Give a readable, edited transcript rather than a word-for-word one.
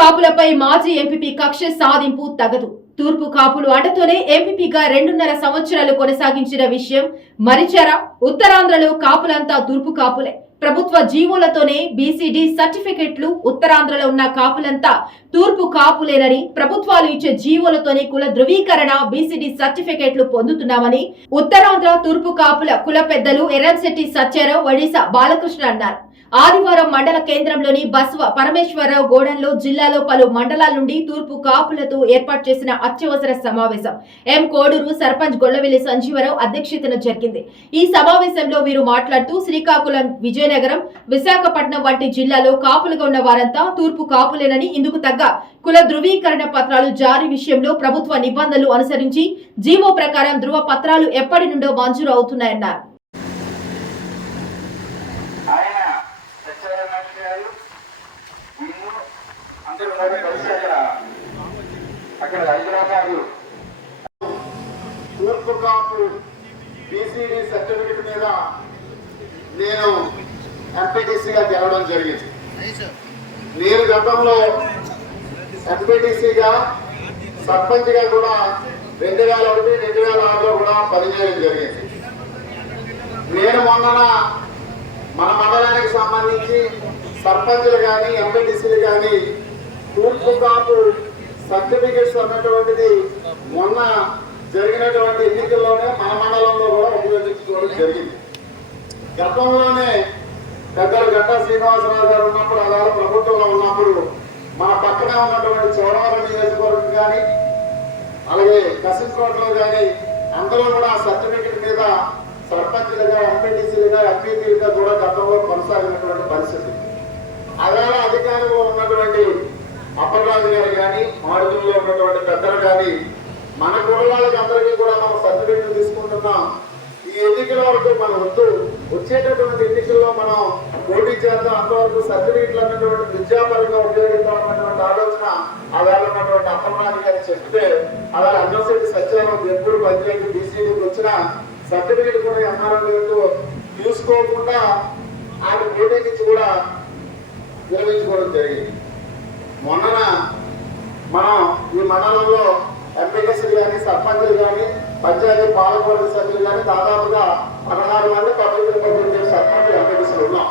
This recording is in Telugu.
కాపులపై మాజీ ఎంపీపీ కక్ష సాధింపు తగదు. తూర్పు కాపులు అండతోనే ఎంపీపీగా 2.5 సంవత్సరాలు కొనసాగించిన విషయం మరిచారా? ఉత్తరాంధ్రలో కాపులంతా తూర్పు కాపులే. ప్రభుత్వ జీవోలతోనే బీసీడీ సర్టిఫికెట్లు ఉత్తరాంధ్రలో ఉన్న కాపులంతా తూర్పు కాపులేనని, ప్రభుత్వాలు ఇచ్చే జీవోలతోనే కుల ధృవీకరణ బీసీడీ సర్టిఫికెట్లు పొందుతున్నామని ఉత్తరాంధ్ర తూర్పు కాపుల కుల పెద్దలు ఎర్రంశెట్టి సత్యారావు, ఒడిశా బాలకృష్ణ అన్నారు. ఆదివారం మండల కేంద్రంలోని బసవ పరమేశ్వరరావు గోడన్లో జిల్లాలో పలు మండలాల నుండి తూర్పు కాపులతో ఏర్పాటు చేసిన అత్యవసర సమావేశం ఎం కోడూరు సర్పంచ్ గొల్లవెల్లి సంజీవరావు అధ్యక్షతన జరిగింది. ఈ సమావేశంలో వీరు మాట్లాడుతూ శ్రీకాకుళం, విజయనగరం, విశాఖపట్నం వంటి జిల్లాలో కాపులుగా ఉన్న వారంతా తూర్పు కాపులేనని, ఇందుకు తగ్గ కుల ధృవీకరణ పత్రాలు జారీ విషయంలో ప్రభుత్వ నిబంధనలు అనుసరించి జీవో ప్రకారం ధృవ పత్రాలు ఎప్పటి నుండో మంజూరు అవుతున్నాయన్నారు. అక్కడ హైదరాబాద్ తూర్పు కాపు బీసీడీ సర్టిఫికెట్ మీద నేను ఎంపీటీసీగా గెలవడం జరిగింది. నేను గతంలో ఎంపీటీసీగా సర్పంచ్గా కూడా 2001, 2006లో కూడా పనిచేయడం జరిగింది. నేను మొన్న మన మండలానికి సంబంధించి సర్పంచ్లు కానీ ఎంపీటీసీలు కానీ తూర్పు కాపు సర్టిఫికెట్స్ అన్నటువంటిది మొన్న జరిగినటువంటి ఎన్నికల్లోనే మన మండలంలో కూడా ఉపయోగించుకోవడం జరిగింది. గతంలోనే పెద్దలు గంటా శ్రీనివాసరావు గారు ఉన్నప్పుడు, అలాగే ప్రభుత్వంలో ఉన్నప్పుడు మన పక్కనే ఉన్నటువంటి చోడవరం నియోజకవర్గం కానీ అలాగే కసింకోటలో కానీ అందరూ కూడా సర్టిఫికెట్ మీద సర్పంచ్లుగా, ఎంపీటీసీలుగా, ఎంపీపీలుగా కూడా గతంలో కొనసాగినటువంటి పరిస్థితి. అలాగే అధికారంలో ఉన్నటువంటి అప్పలరాజు గారు కానీ, మాడుగుల్లో ఉన్నటువంటి పెద్దలు కానీ మన కుటుంబాలకు అందరికీ కూడా మనం సర్టిఫికెట్లు తీసుకుంటున్నాం. ఈ ఎన్నికల వరకు మన వచ్చేటటువంటి ఎన్నికల్లో మనం పోటీ చేద్దాం, అంతవరకు సర్టిఫికెట్లు అన్నటువంటి విద్యాపరంగా ఉపయోగిద్దామన్నటువంటి ఆలోచన అలాగే ఉన్నటువంటి అప్పలరాజు గారు చెప్తే, అలాగే అన్నశెట్టి సత్యారావు ఎప్పుడు పంచాయతీ బీసీడీకి వచ్చిన సర్టిఫికెట్ కూడా ఎంఆర్ఓ తీసుకోకుండా ఆయన పోటీ నుంచి కూడా విరమించుకోవడం జరిగింది. మొన్న మనం ఈ మండలంలో ఎంపీటీసీలు కానీ, సర్పంచులు కానీ, పంచాయతీ పాలకవర్గ సభ్యులు కానీ దాదాపుగా 16 మంది పబ్లిక్ రిప్రజెంటేటివ్ సర్పంచులు ఎంపీటీసీలు ఉన్నాం.